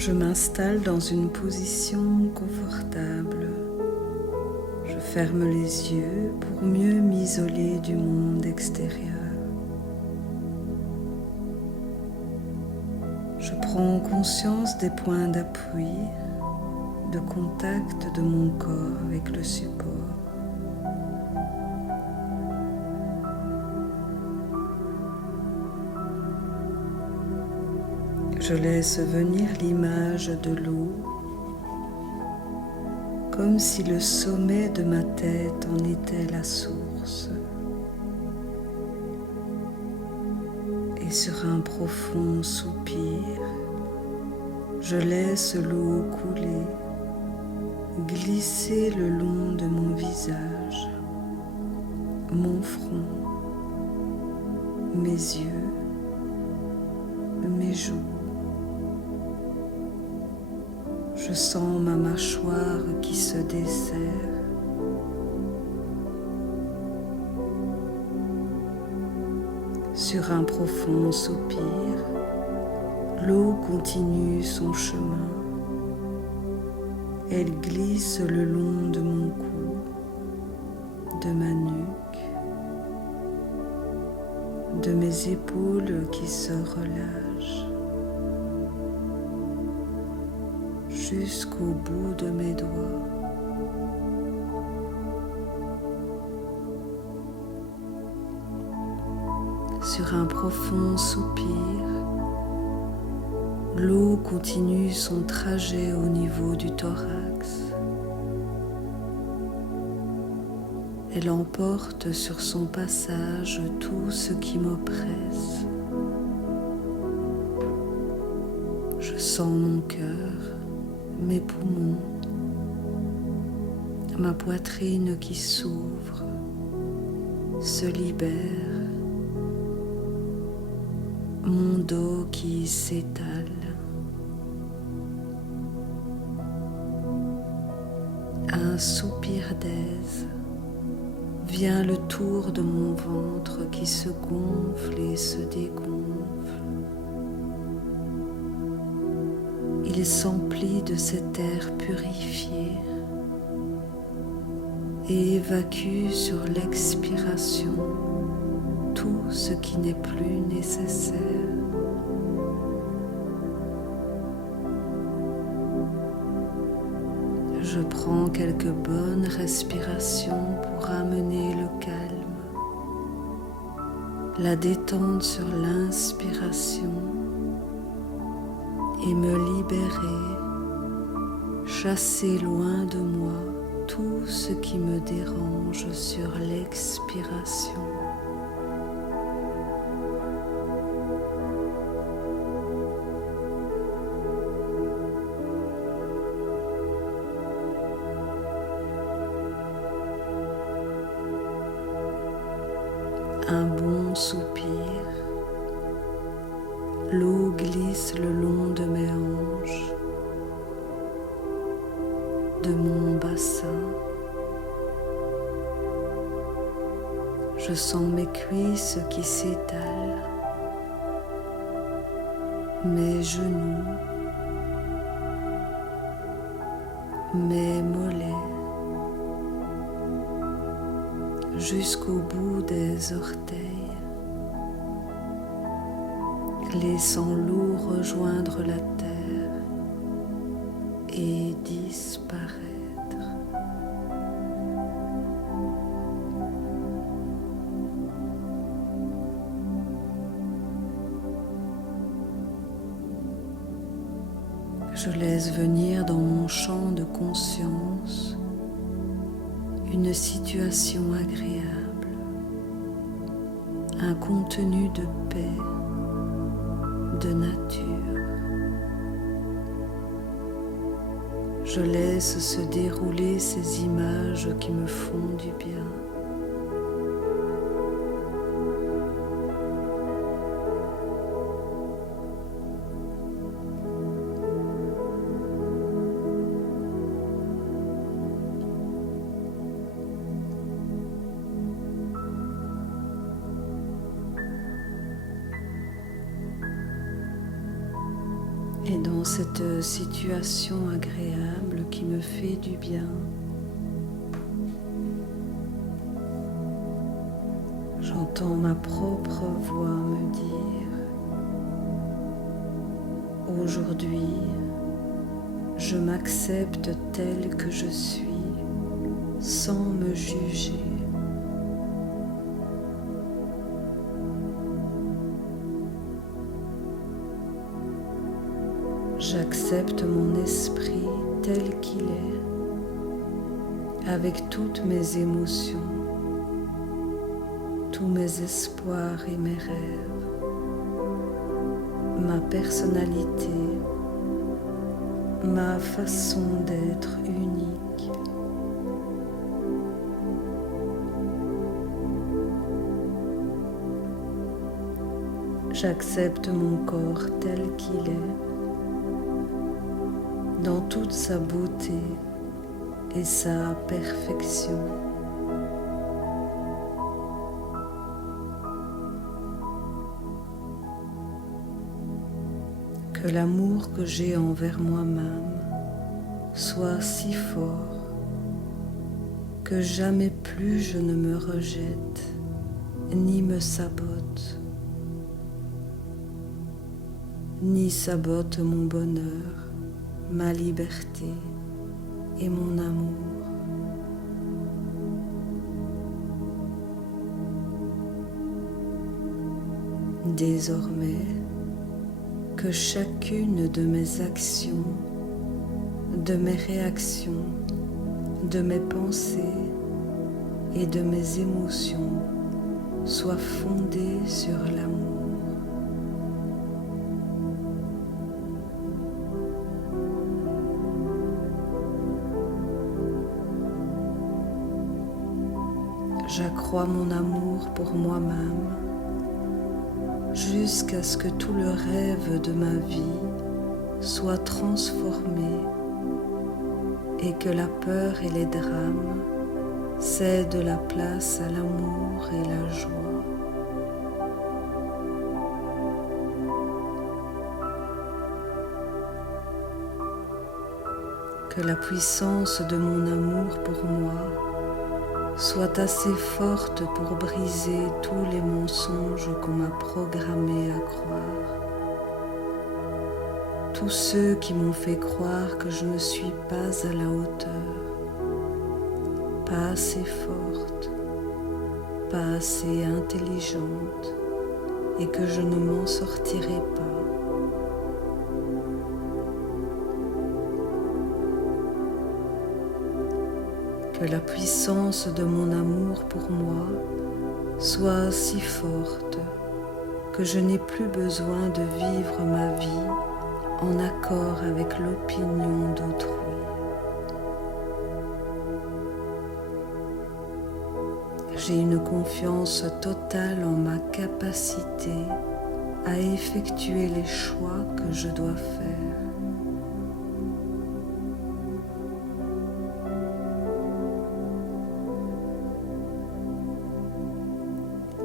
Je m'installe dans une position confortable. Je ferme les yeux pour mieux m'isoler du monde extérieur. Je prends conscience des points d'appui, de contact de mon corps avec le support. Je laisse venir l'image de l'eau, comme si le sommet de ma tête en était la source. Et sur un profond soupir, je laisse l'eau couler, glisser le long de mon visage, mon front, mes yeux, mes joues. Je sens ma mâchoire qui se desserre. Sur un profond soupir, l'eau continue son chemin. Elle glisse le long de mon cou, de ma nuque, de mes épaules qui se relâchent, jusqu'au bout de mes doigts. Sur un profond soupir, l'eau continue son trajet au niveau du thorax. Elle emporte sur son passage tout ce qui m'oppresse. Je sens mon cœur, mes poumons, ma poitrine qui s'ouvre, se libère, mon dos qui s'étale. Un soupir d'aise, vient le tour de mon ventre qui se gonfle et se dégonfle. Il s'emplit de cet air purifié et évacue sur l'expiration tout ce qui n'est plus nécessaire. Je prends quelques bonnes respirations pour amener le calme, la détente sur l'inspiration et me libérer, chasser loin de moi tout ce qui me dérange sur l'expiration. Un bon soupir, l'eau glisse le long de mes hanches, de mon bassin. Je sens mes cuisses qui s'étalent, mes genoux, mes mollets, jusqu'au bout des orteils, laissant l'eau rejoindre la terre et disparaître. Je laisse venir dans mon champ de conscience une situation agréable, un contenu de paix, de nature. Je laisse se dérouler ces images qui me font du bien. Et dans cette situation agréable qui me fait du bien, j'entends ma propre voix me dire: aujourd'hui, je m'accepte tel que je suis, sans me juger. J'accepte mon esprit tel qu'il est, avec toutes mes émotions, tous mes espoirs et mes rêves, ma personnalité, ma façon d'être unique. J'accepte mon corps tel qu'il est, dans toute sa beauté et sa perfection. Que l'amour que j'ai envers moi-même soit si fort que jamais plus je ne me rejette ni me sabote, ni sabote mon bonheur, ma liberté et mon amour. Désormais, que chacune de mes actions, de mes réactions, de mes pensées et de mes émotions soit fondée sur l'amour. J'accrois mon amour pour moi-même jusqu'à ce que tout le rêve de ma vie soit transformé et que la peur et les drames cèdent la place à l'amour et la joie. Que la puissance de mon amour pour moi soit assez forte pour briser tous les mensonges qu'on m'a programmés à croire. Tous ceux qui m'ont fait croire que je ne suis pas à la hauteur, pas assez forte, pas assez intelligente et que je ne m'en sortirai pas. Que la puissance de mon amour pour moi soit si forte que je n'ai plus besoin de vivre ma vie en accord avec l'opinion d'autrui. J'ai une confiance totale en ma capacité à effectuer les choix que je dois faire.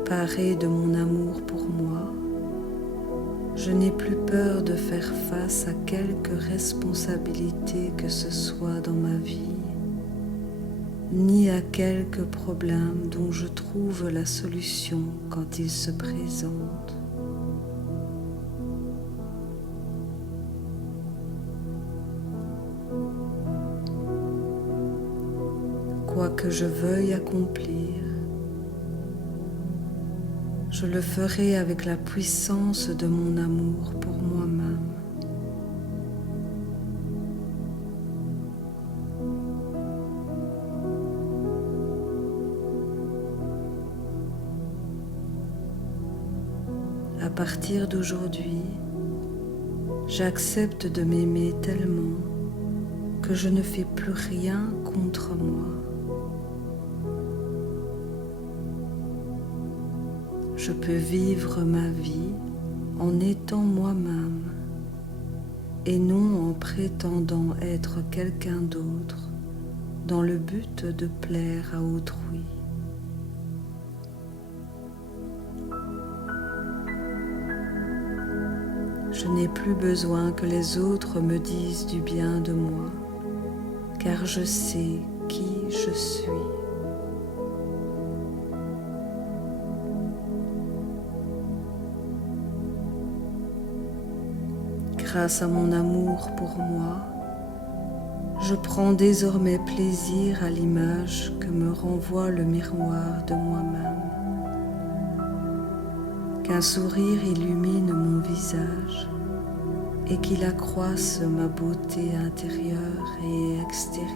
Parée de mon amour pour moi, je n'ai plus peur de faire face à quelque responsabilité que ce soit dans ma vie, ni à quelque problème dont je trouve la solution quand il se présente. Quoi que je veuille accomplir, je le ferai avec la puissance de mon amour pour moi-même. À partir d'aujourd'hui, j'accepte de m'aimer tellement que je ne fais plus rien contre moi. Je peux vivre ma vie en étant moi-même et non en prétendant être quelqu'un d'autre dans le but de plaire à autrui. Je n'ai plus besoin que les autres me disent du bien de moi, car je sais qui je suis. Grâce à mon amour pour moi, je prends désormais plaisir à l'image que me renvoie le miroir de moi-même. Qu'un sourire illumine mon visage et qu'il accroisse ma beauté intérieure et extérieure.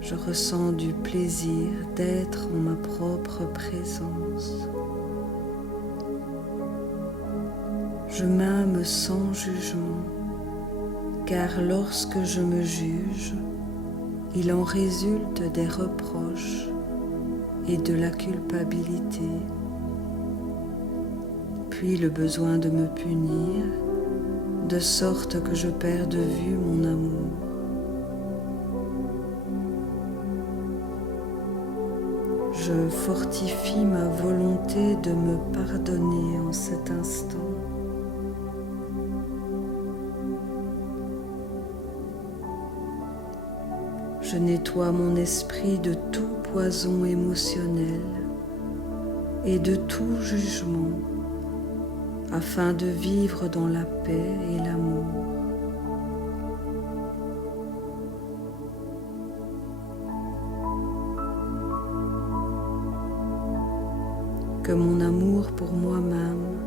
Je ressens du plaisir d'être en ma propre présence. Je m'aime sans jugement, car lorsque je me juge, il en résulte des reproches et de la culpabilité, puis le besoin de me punir, de sorte que je perds de vue mon amour. Je fortifie ma volonté de me pardonner en cet instant. Je nettoie mon esprit de tout poison émotionnel et de tout jugement afin de vivre dans la paix et l'amour. Que mon amour pour moi-même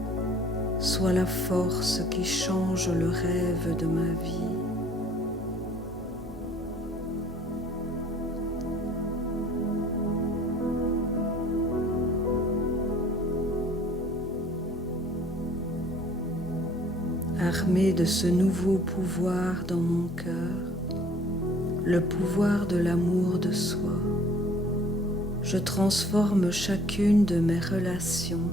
soit la force qui change le rêve de ma vie. Armé de ce nouveau pouvoir dans mon cœur, le pouvoir de l'amour de soi, je transforme chacune de mes relations,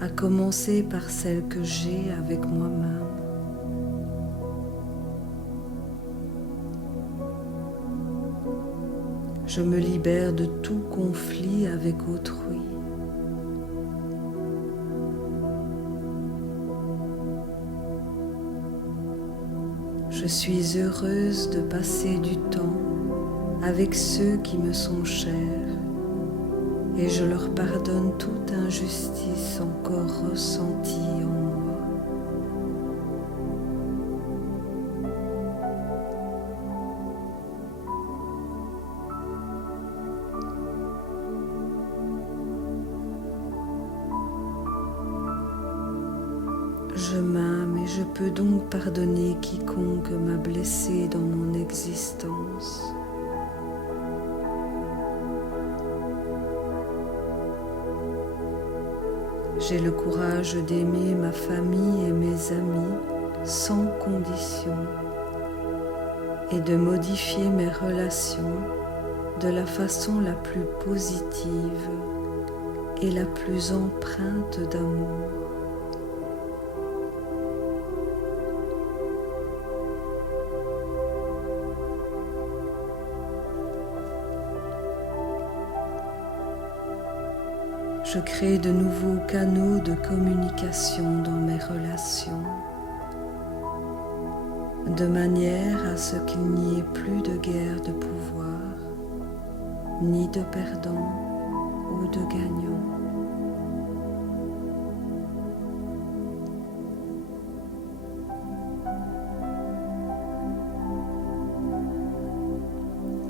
à commencer par celle que j'ai avec moi-même. Je me libère de tout conflit avec autrui. Je suis heureuse de passer du temps avec ceux qui me sont chers et je leur pardonne toute injustice encore ressentie en moi. Je m'aime et je peux donc pardonner quiconque m'a blessé dans mon existence. J'ai le courage d'aimer ma famille et mes amis sans condition et de modifier mes relations de la façon la plus positive et la plus empreinte d'amour. Je crée de nouveaux canaux de communication dans mes relations, de manière à ce qu'il n'y ait plus de guerre de pouvoir, ni de perdants ou de gagnants.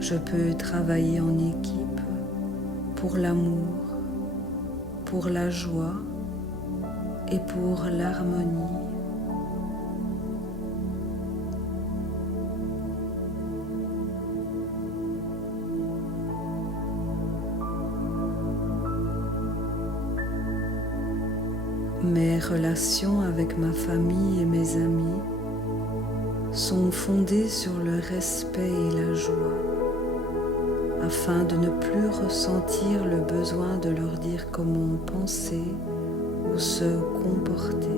Je peux travailler en équipe pour l'amour, pour la joie et pour l'harmonie. Mes relations avec ma famille et mes amis sont fondées sur le respect et la joie, afin de ne plus ressentir le besoin de leur dire comment penser ou se comporter.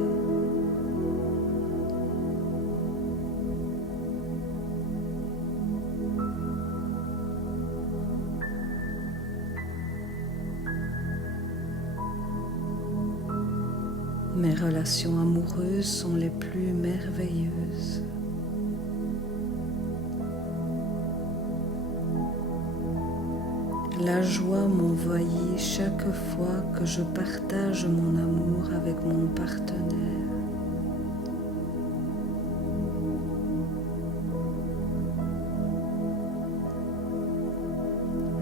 Mes relations amoureuses sont les plus merveilleuses. La joie m'envahit chaque fois que je partage mon amour avec mon partenaire.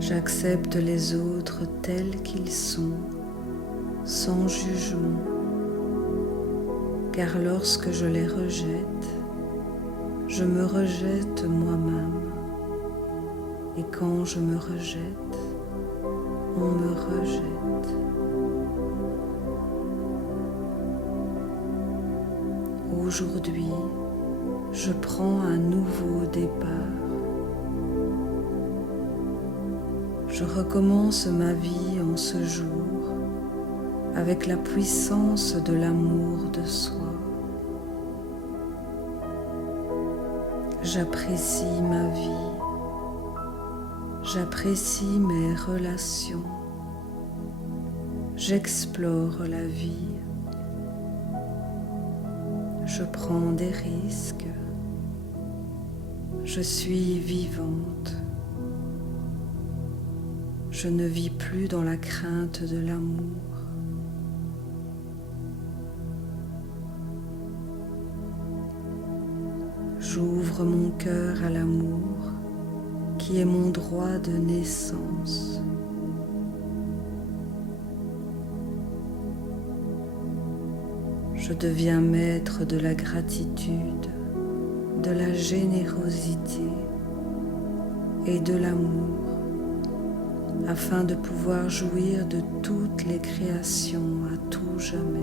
J'accepte les autres tels qu'ils sont, sans jugement, car lorsque je les rejette, je me rejette moi-même. Et quand je me rejette, on me rejette. Aujourd'hui, je prends un nouveau départ. Je recommence ma vie en ce jour avec la puissance de l'amour de soi. J'apprécie ma vie. J'apprécie mes relations, j'explore la vie, je prends des risques, je suis vivante, je ne vis plus dans la crainte de l'amour. J'ouvre mon cœur à l'amour, qui est mon droit de naissance. Je deviens maître de la gratitude, de la générosité et de l'amour, afin de pouvoir jouir de toutes les créations à tout jamais.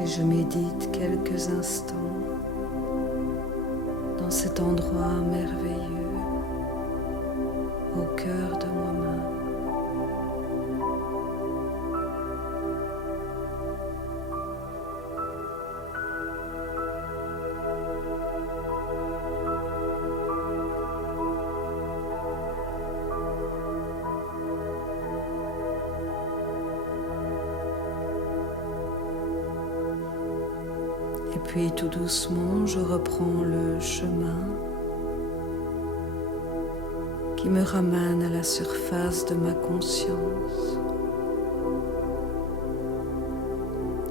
Et je médite quelques instants dans cet endroit merveilleux, au cœur de moi-même. Et puis tout doucement, je reprends le chemin qui me ramène à la surface de ma conscience,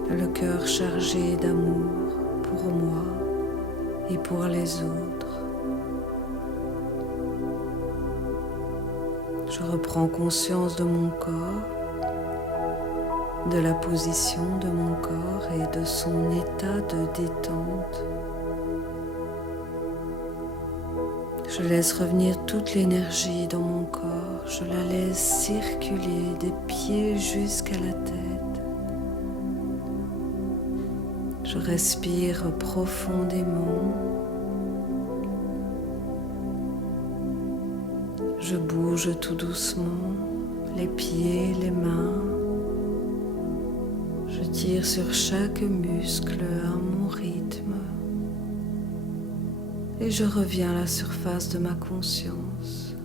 le cœur chargé d'amour pour moi et pour les autres. Je reprends conscience de mon corps, de la position de mon corps et de son état de détente. Je laisse revenir toute l'énergie dans mon corps, je la laisse circuler des pieds jusqu'à la tête. Je respire profondément. Je bouge tout doucement, les pieds, les mains. Je tire sur chaque muscle à mon rythme et je reviens à la surface de ma conscience.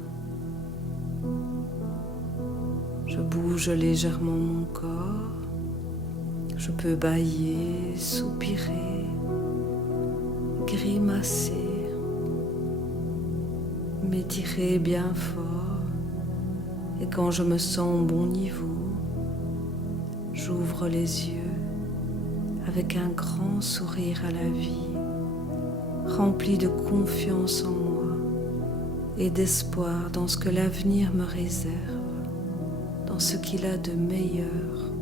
Je bouge légèrement mon corps, je peux bâiller, soupirer, grimacer, m'étirer bien fort et quand je me sens au bon niveau, j'ouvre les yeux avec un grand sourire à la vie, rempli de confiance en moi et d'espoir dans ce que l'avenir me réserve, dans ce qu'il a de meilleur